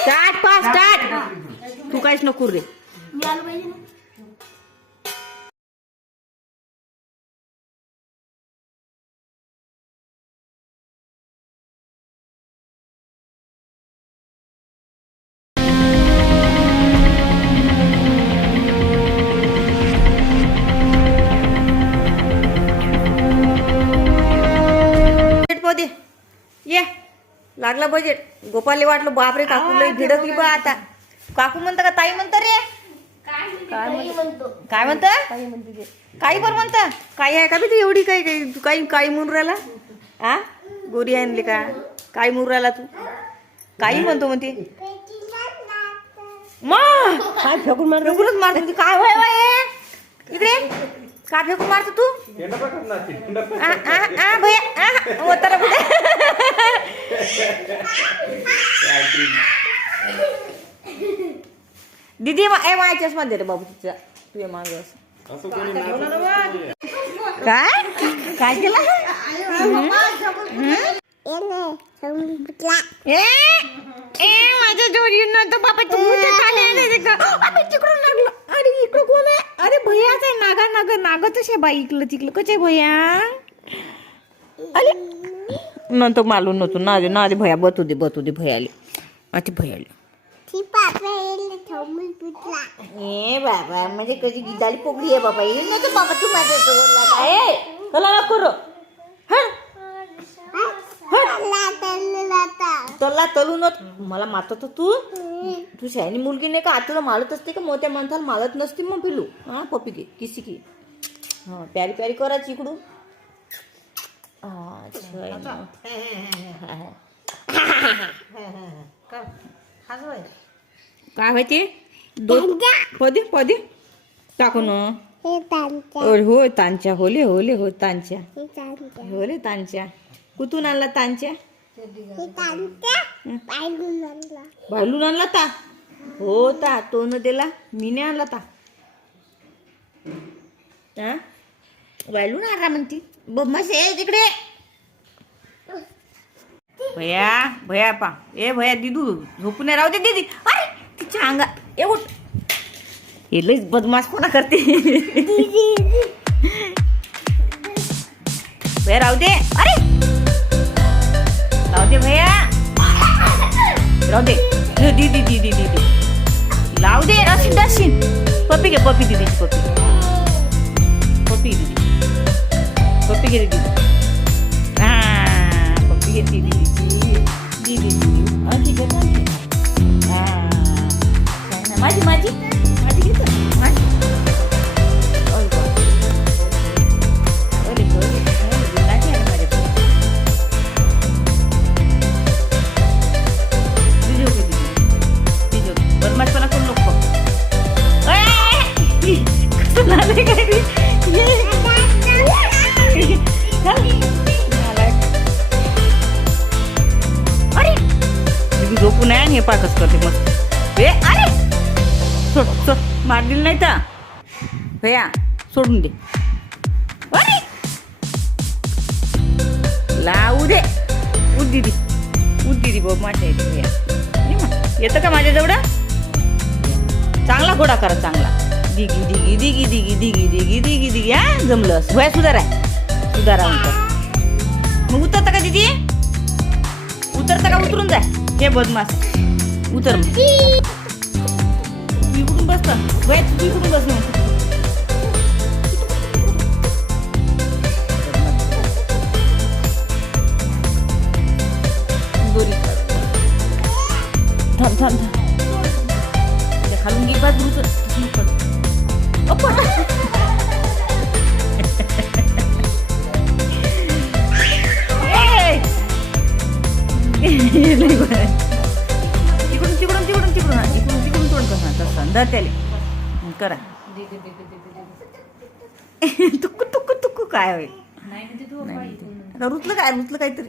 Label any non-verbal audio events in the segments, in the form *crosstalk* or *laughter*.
Start पा start. तू काहीच नको रे लागला बजेट गोपालले वाटलं बापरे काकू लय भिडकली बा आता. काकू म्हणता का ताई म्हणता रे? काही म्हणतो? काय म्हणता? काही पण म्हणता. काही आहे का बी तू एवढी काही काही तू काही काही राहिला आ? गोरी आणली का? म्हणून राहिला तू? काही म्हणतो म्हणते. *laughs* मा! काय फेकून मार फेकूनच मारतो. काय होय बाई इकडे. का फेकून मारतो तू? आ, आ, आ, भैया, आ, होता रे कुठे दीदी मा- ए माझ्या चष्मा दे रे बाबू तिचा तुझ्या माग काय? काय केलं? ए ए माझ्या जोडीनं तर बाबा तिकडून लागलं अरे इकडं कोण आहे अरे भैयाच आहे नागा नागा नागतच आहे बाई इकडलं तिकडलं कचे भैया? अरे नंतर मालून नव्हतं. ना दे ना दे भैया बतू दे बतू दे भैयाले. अच्छा भैयाले. ए बाबा म्हणजे कधी गिदाली पोगली आहे बाबा. येईल नाही बाबा तू माझ्या जोडला काय कला ना करू. तल्ला तलू न मला मारत तू. तू शहाणी मुलगी नाही का? आतुला मारत असते का? मोठ्या माणसाला मारत नसते मग पिलू हा पपी घे किसी की हा प्यारी प्यारी करायची इकडून. हा. काय व्हायचे दोन पदे पदे. टाकू ना. होय होय तांच्या होले होले हो तांच्या होले तांच्या कुठून आणला तांच्या भालून आणला ता. हो ता तो न दिला मीने आणला ता. हा? आणला म्हणती. बम्मास ए तिकडे. भया भया पा. ए भया दिदू झोपून राहू दे दीदी. अरे तिच्या अंगा ए उठ. हे लईच बदमाशपणा करते. भया राहू दे. अरे! Brody, Maya. Brody, di di di di di di. Loud it, asin dasin. Papi ke papi di di papi. Papi di di. Papi ke di di. Ah, papi ke di di di di di di. Asin dasin. Ah, maji maji. भैया सोडून दे. लावू दे. उद दिदी उद दिदी बाबा माझ्या इथे. येतं का माझ्याजवळ? चांगला घोडा करा चांगला. दिगी दिगी दिगी दिगी दिगी दिगी दिगी दिगी. हा जमलं. भया सुधार. आहे सुधारा म्हणतो मग उतरता का दिदी? उतरता का उतरून जाय हे बदमास उतर मग. इकडून बसता भया तू इकडून बस मग थांब थांब थांब खालून घे बाजू तिकडून तिकडून तिकडून तिकडून इकडून तिकडून तोंड कसा तसा दा त्याले करा तुक्कू तुक्कू तुक्कू काय होईल. आता रुतलं काय रुतलं काहीतरी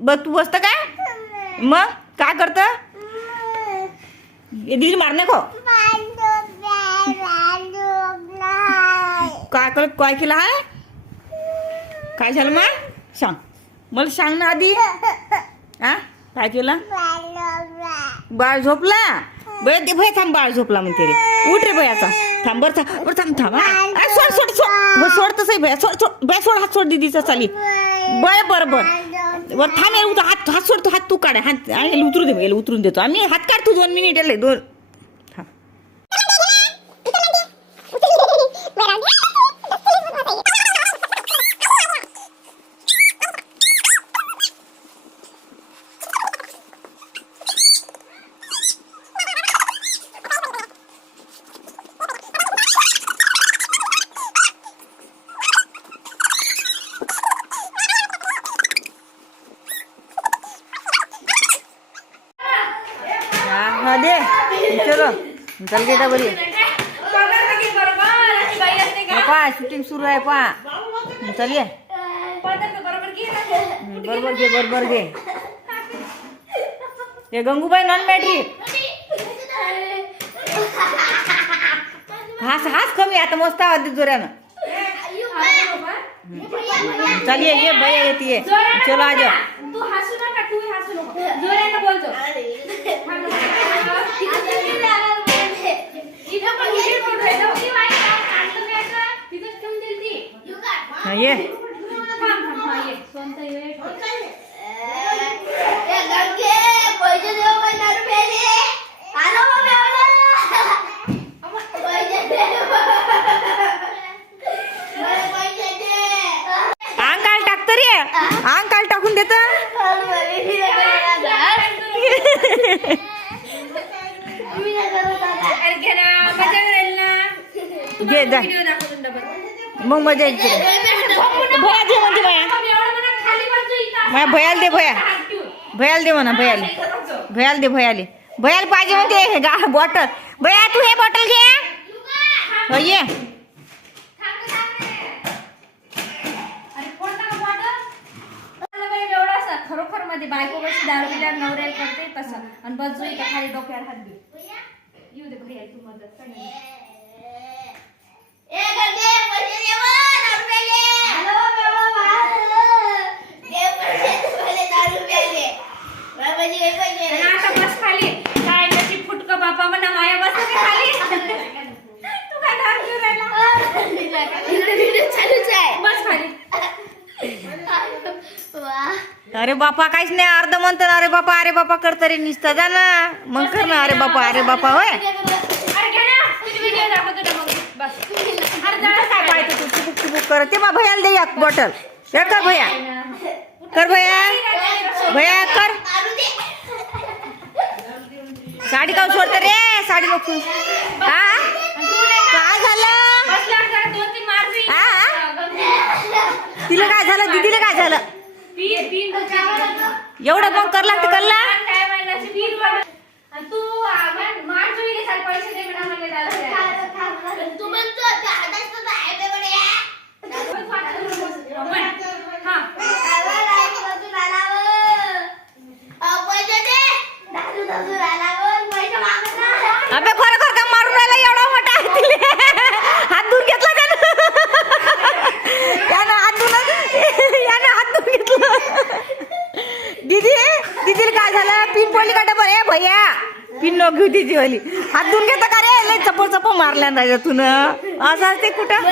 बघ तू बसतं काय? मग? काय करतं? दीदी मारणे को काय कर काय केलं हाय? काय झालं मग? सांग. मला सांग ना आधी. हा? काय केलं? बाळ झोपला? बे ते भय थांब बाळ झोपला म्हणते रे. उठ रे भयाचा आता. थांब बरं थांब बरं थांब थांब हा. सोड सोड सोड. सोड तसं भया सोड सोड. भया सोड हात सोड दीदीचा चाली. बरं बरं बरं. वर थांब यार हात हात सोडतो हात तू काढ. हात आणि याला उतरू दे उतरून देतो. आम्ही हात काढतो दोन मिनिट आले दोन थांब हा हा दे चलो चल गेटा बरी. पा शूटिंग सुरू आहे पा चल ये. हं, बरोबर घे बरोबर घे. ते गंगूबाई नॉन मॅट्रिक हास हास कमी आता मस्त आवाज दे जोरानं. चल ये ये भैया येते चलो आ जाओ तू हसू नका तू हसू नको जोरानं बोलतो ये अंग काल टाकतं रे अंग काल टाकून देत घे जा मग मजा येईल तुला. भया दे म्हणते भया माझ्या भयाला दे भया. भयाला दे म्हणा भयाला. भयाला दे भयाले भयाला पाहिजे म्हणते हे गा बॉटल. भया तू हे बॉटल घे. हो, ये. खरोखरमध्ये बायको कशी दारू पिल्यावर नवऱ्याला करते तसं आणि बजू इथं खाली डोक्यावर हात घे येऊ दे भैया तू मदत कर आणि आता बस खाली काय नशीब फुटकं बापा म्हणा माया बस ना ते खाली तू काय दारू घेऊन राहिला बस खाली अरे बापा काहीच नाही अर्ध म्हणतो ना अरे बापा अरे बापा करता रे निसता जा ना. मग कर ना अरे बापा अरे बापा होय. काय पाहिजे तू चिबुक चिबुक कर. ते मा भैयाला दे एक बॉटल हे कर भैया. कर भैया. भैया कर. साडी काऊन सोडत रे? साडी नको हा? काय झालं? हा? तिला काय झालं? दीदीला काय झालं? एवढं मग कर लागतं कल्ला काय महिन्याची पीन पण आणि तू पैसे दे म्हणा म्हणले दादा तू म्हणतो त्या हाताचं तर आहे ते म्हणे. हा आवाज ऐकला तू लालावर. अहो, पैसे दे. दादू, दादू, लालावर पैसे मागत नाही. अबे खरं खरं का मारून राहिला एवढा मोठा आहे तिले हात धुवून घेतला त्यानं यानं हात धुवून यानं हात धुवून घेतलं दीदी दीदीला काय झालं पिन पडली का डबर ए भैया पिन नको घेऊ तिची वाली हात धुवून घेता का रे? लय चपळ चपळ मारल्या ना तून असं असते कुठं?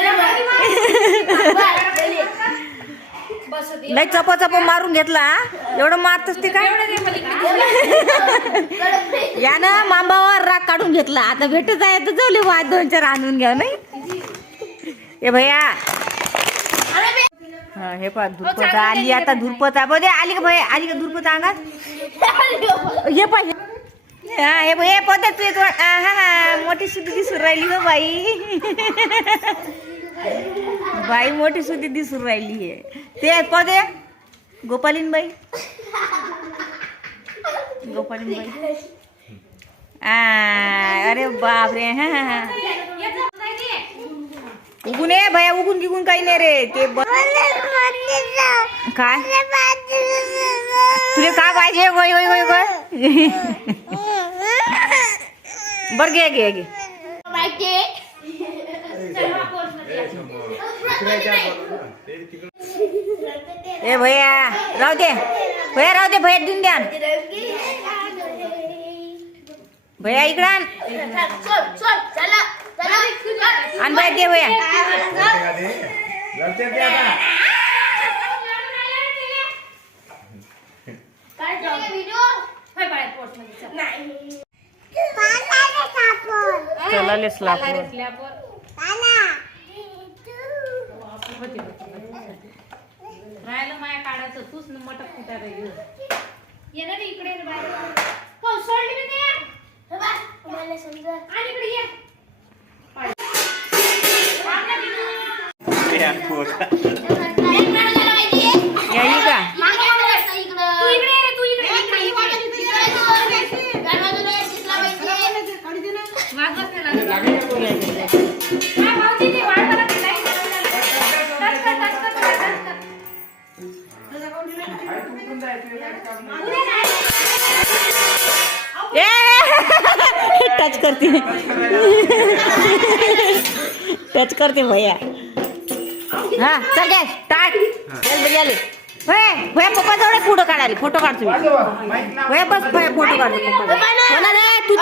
लय चप्पल चप्पल मारून घेतला एवढं मारतच ते काय यानं मांबावर राग काढून घेतला. आता भेटत आहे तर जवली आज दोन चार आणून घ्या नाही? ए भैया. हा, हे पा धुरपत आली आता धुरपत आहे दे आली का भैया आली का धुरपत अंगात ये पाहिजे हा हे हे येतो हा हा मोठी सुद्धी दिसून राहिली हो बाई. बाई मोठी सुद्धी दिसून राहिली आहे ते पदे गोपालीनबाई गोपालीनबाई आ, अरे बापरे हा हा, हा. उगून ये भया उगून गिगून काही नाही रे. ते काय? तुझे काय पाहिजे? होय होय होय होय. बर घे घे घे. ए भैया राहू दे. भैया राहू दे भैया देऊन द्या. भैया इकडं आण चला लापूर राहिलं माया काढायचं तूच मटक घेऊन ये ना रे इकडे बाहेर. हो, सोडली मी ते. आणि इकडे ये. नाही. ए! *laughs* टच करते. टच *laughs* करते भैया. हा चल काय स्टार्ट चल गेले. भय भया पप्पा जवळ फोटो काढाले फोटो काढतो भया बस फोटो काढतो पप्पा हो ना रे तू.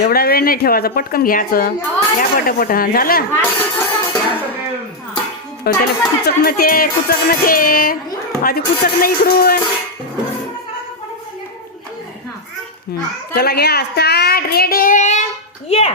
एवढा वेळ नाही ठेवायचा. पटकन घ्यायचं. घ्या पटपट. हा झालं? अहो, त्याला कुचक न ते कुचक न ते आधी कुचक नाही इकडून. चला घ्या. स्टार्ट रेडी या